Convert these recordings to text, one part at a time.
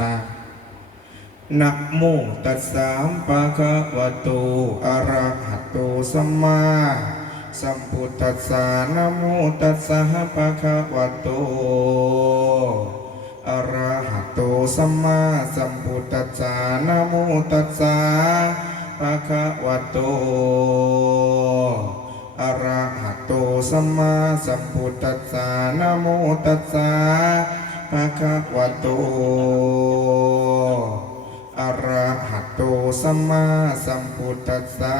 นะนะโมตัสสะปะคะวะโตอะระหะโตสัมมาสัมพุทธัสสะนะโมตัสสะปะคะวะโตอะระหะโตสัมมาสัมพุทธัสสะนะโมตัสสะปะคะวะโตอะระหะโตสัมมาสัมพุทธัสสะนะโมตัสสะ ภะคะวะโตอะระหะโตสัมมาสัมพุทธัสสะ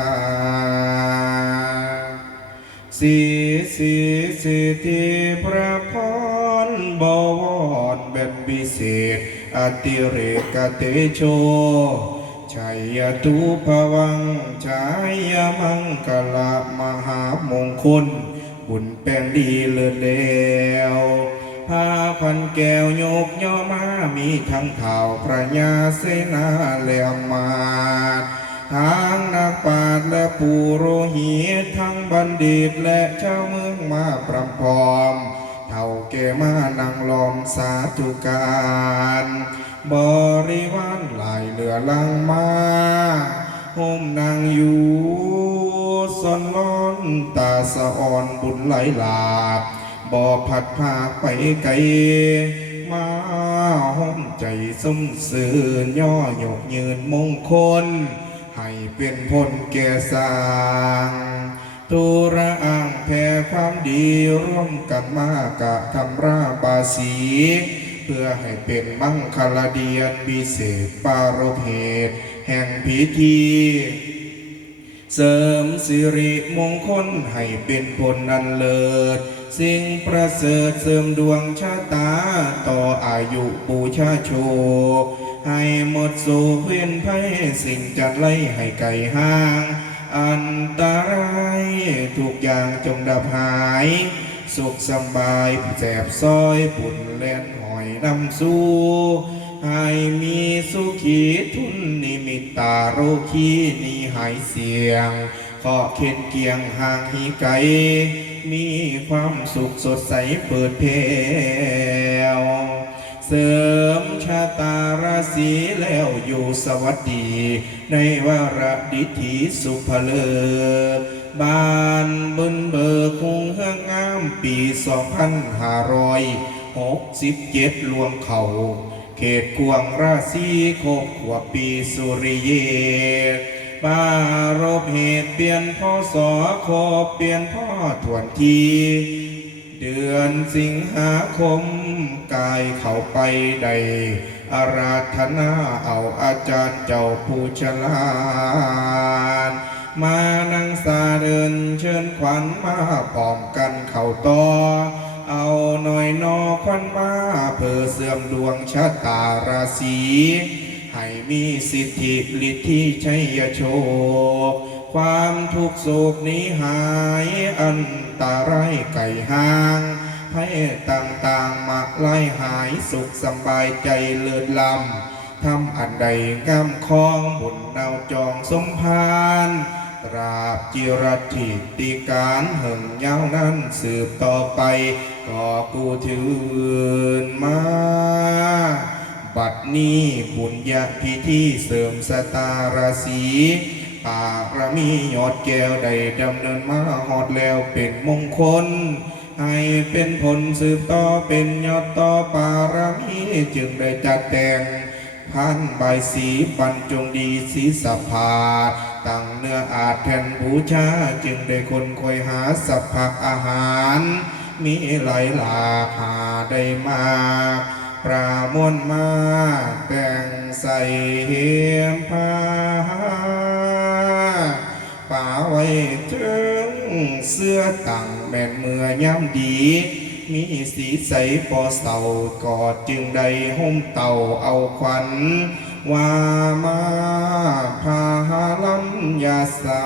สีสีสิทธิพระพรบวรเป็นพิเศษอติเรกเตโชชัยตุภวังชายมังกลามหามงคล บุญแป้งดีเลิศแล้ว พาพันแก้วยกย่อมามีทั้งเผ่าพระยาเสนาและมาศทางนักปราชญ์และปูโรหิตทั้งบัณฑิตและเจ้าเมืองมาพรำพร้อมเท่าแก่มานั่งลอมสาธุการ บริวารหลายเหลือลังมาห่มนางอยู่สนล้อนตาสะอ่อนบุญไหลหลาก บ่ผัดภาไปไกลมาห้อมใจสมสื่อย่อยกยืนมงคล ให้เป็นผลแก่สร้างตุระอ่างแผ่ความดีร่วมกันมากะคำราบาสี เพื่อให้เป็นมังคลเดียนพิเศษปารภเหตุ แห่งพิธีเสริมสิริมงคลให้เป็นผลนันเลิศ สิ่งประเสริฐเสริมดวงชะตา ต่ออายุปูชาโช ให้หมดโศกเวียนภัยสิ่งจัดไล่ให้ไกลห่าง อันตรายทุกอย่างจงดับหาย สุขสบายแสบซอยปุ่นแล่นหอยนำสู้ ให้มีสุขีทุนนิมิตตาโรคีนีหายเสียงขอเข็นเกียงห่างหีไกล มีความสุขสดใสเปิดเพวเสริมชะตาราศีแล้วอยู่สวัสดี ในวาระดิถีสุภเลิศบานบนเบอร์คงเฮืองงามปีสองพันห้าร้อยหกสิบเจ็ดลวงเขาเขตกวงราศีโคบขวบปีสุริเยต ปารบเหตุเปลี่ยนพ่อสอโคบเปลี่ยนพ่อทวนที เดือนสิงหาคมกายเขาไปใด อาราธนาเอาอาจารย์เจ้าผู้ฉลาดมานังสาเดินเชิญขวัญมาพร้อมกันเข้าต่อ เอาหน่อยนอควันมาเพื่อเสื่อมดวงชะตาราศี ให้มีสิทธิฤทธิชัยโชค ความทุกข์โศกนี้หายอันตารายไก่ห่างให้ต่างๆมาไล่หายสุขสบายใจเลิศลำทำอันใดงามคองบุญดาจองสมพานตราบจิรติติการเหิงยาวนั้นสืบต่อไป ก็กูถืนมา บัดนี้บุญญาพิธีเสริมสตาราศีปารมียอดแก้วได้ดำเนินมาหอดแล้วเป็นมงคล ให้เป็นผลสืบต่อเป็นยอดต่อปารมีจึงได้จัดแต่งพันใบสีบรรจงดีสีสะพาตั้งเนื้ออาจแทนบูชาจึงได้คนคอยหาสัพพักอาหาร มีหลายหลากหาได้มาก ปรามวลมาแต่งใส่เหียมผ้าป่าไว้ถึงเสื้อตั้งแม่นเมื่อย่ำดี มีสีใสปอเสากอดจึงได้ห่มเต่าเอาควันว่ามาพาลันยาสา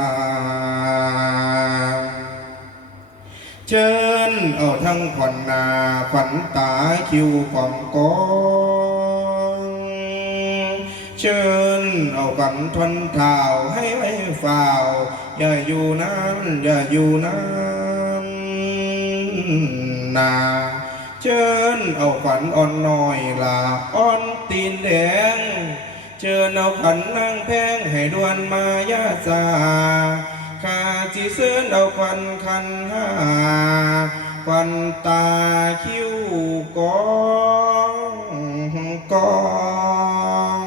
เชิญเอาทั้งขวัญนาขวัญตาคิวของกองเชิญเอากันทนเท้าให้ไว้ฝ่าวอย่าอยู่นั้นอย่าอยู่นั้นนาเชิญเอาขวัญอ่อนน้อยลาอ่อนตีนแดงเชิญเอาขวัญนางแพงให้ดวนมายาจา ข้าจีเสื้อเอาขวัญคันห้าขวัญตาคิ้วกองกอง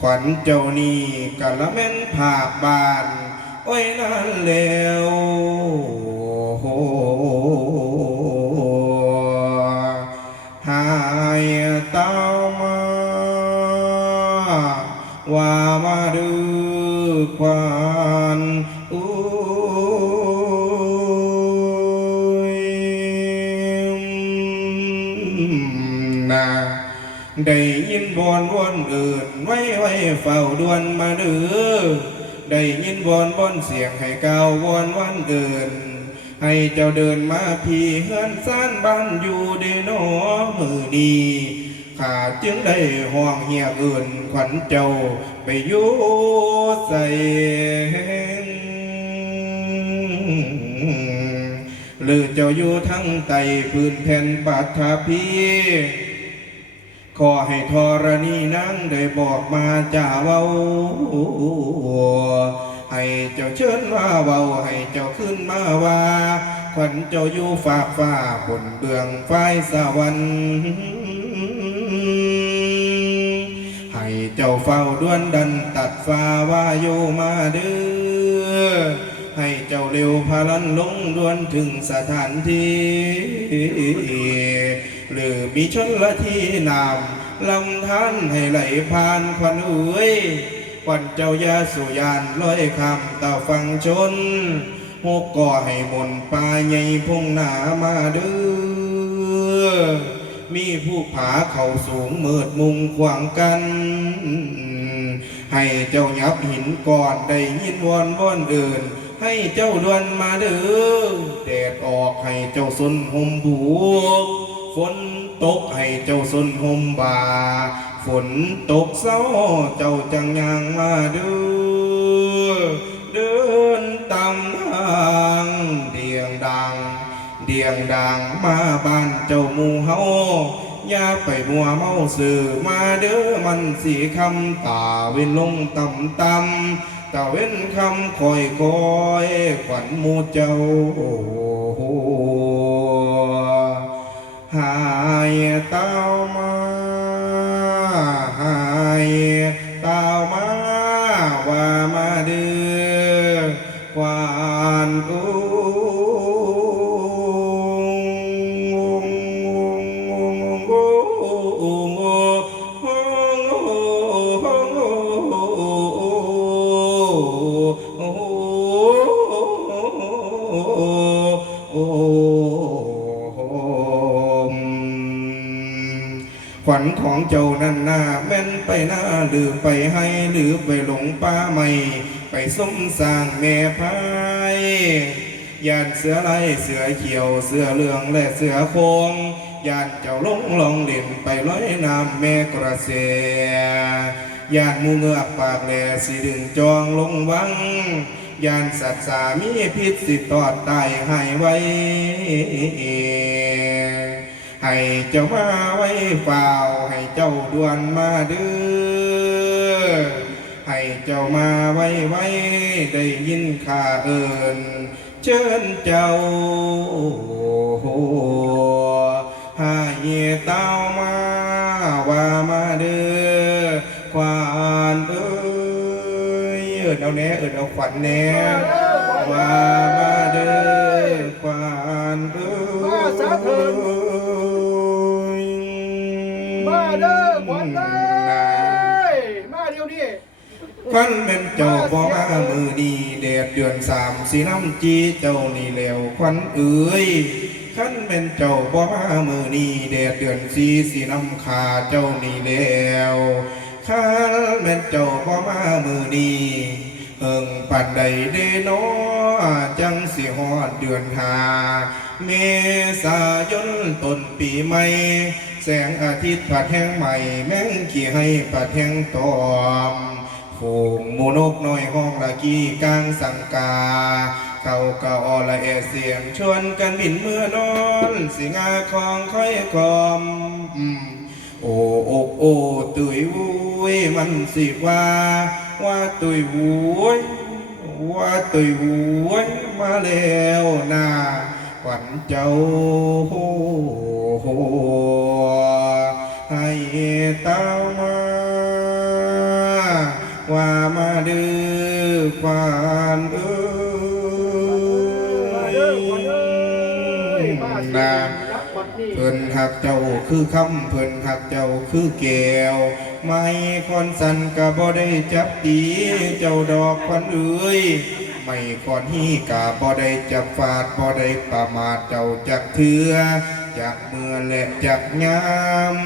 ขวัญเจ้านี่กะละแม่นผากบาน โอ้ยนั่นแล้วโหหายตามาว่ามาดูควัน นาได้ยินบอนวอนเอื่นไว้ไว้เฝ้าดวนมาเดือได้ยินบอนบอนเสียงให้ก้าววอนวันเดิน ให้เจ้าเดินมาพี่เฮือนซ่านบ้านอยู่เดโนมือดีข้าจึงได้ห้องเฮียเอื่นขวัญเจ้าไปอยู่ใส่ หรือเจ้าอยู่ทั้งไตพื้นแผ่นปัทภีขอให้ธรณีนั่งได้บอกมาจ่าเว้าให้เจ้าเชิญว่าเว้าให้เจ้าขึ้นมาว่าขวัญเจ้าอยู่ฝากฟ้าบนเบื้องไฟสวรรค์ให้เจ้าเฝ้าด้วนดันตัดฟ้าว่าโยมาเด้อ ให้เจ้าเร็วพาลันลงดวนถึงสถานที่ หรือมีชนละที่นามลำธารให้ไหลผ่านควันเอ้ยควันเจ้ายาสุยานลอยคำตาฟังชนหกก่อให้มนป่าใหญ่พงหนามาเด้อมีผู้ผาเขาสูงเมืดมุงขวางกัน ให้เจ้ายับหินก่อนได้ยินวอนวอนเดิน ให้เจ้าดวนมาเด้อแดดออกให้เจ้าสนห่มผูกฝนตกให้เจ้าสนห่มบาฝนตกเศร้าเจ้าจังยังมาเด้อเดินตามทางเดียงดัง เดียงดังมาบ้านเจ้าหมู่เฮาอย่าไปมัวเมาสื่อมาเด้อมันสีคำตาเวนลงต่ำต่ำ ตาเว้นคำคอยคอยขวัญมูเจ้าหายเต้ามา ขวัญของเจ้านั่นหน้าแม่นไปหน้าหรือไปให้หรือไปหลงป่าไม่ ไปสมสร้างแม่พายยานเสือไล่เสือเขียวเสือเหลืองและเสือโคงยานเจ้าลงลองเล่นไปร้อยน้ำแม่กระเสยานมูเงือกปากแหลสิดึงจองลงวังยานสัตว์สามีพิษสิตอดตายหายไว้ ให้เจ้ามาไว้เฝ้าให้เจ้าด่วนมาเด้อให้เจ้ามาไว้ไว้ได้ยินข้าเอินเชิญเจ้าห้เต้ามาว่ามาเด้อควานเอ้ยเอินเอาแน่เอินเอาขวัญแน่ว่ามาเด้อควานเอ้ย เด้อขวัญเอ้ยมาเดี๋ยวนี้ขันเป็นเจ้าบ่มามือดีแดดเดือนสามสีน้ำจีเจ้านี่แล้วขวัญเอ้ยขันเป็นเจ้าบ่มามือดีแดดเดือนสีสีน้ำขาเจ้านี่แล้วขันเป็นเจ้าบ่มามือดีเอิงปันใดเดโนจังสิฮอดเดือนหาเมษายนต้นปีใหม่ แสงอาทิตย์ผัดแห้งใหม่ แม่งขี่ให้ผัดแห้งตอมฝูงมูนกน้อยห้องละกี้กลางสังกา เขาก็ออละเอเสียงชวนกันบินเมื่อนอน สิงาของค่อยคอมโอ้โอกโอ้ตุยวุ้ยมันสิว่า ว่าตุยวุ้ยว่าตุยวุ้ยมาแล้วนาขวัญเจ้าโห ให้ามาว่ามาดื้อควานเอ้มาเด้อขวัญเอ้ยนารักเพิ่นหักเจ้าคือคำเพิ่นหักเจ้าคือแก้วไม่คนสันก็บ่ได้จับตีเจ้าดอกควันเอ้ยไม่ก่อนฮีกาบ่ได้จับฟาดบ่ได้ประมาทเจ้าจักเถือจากเมื่อและจากยาม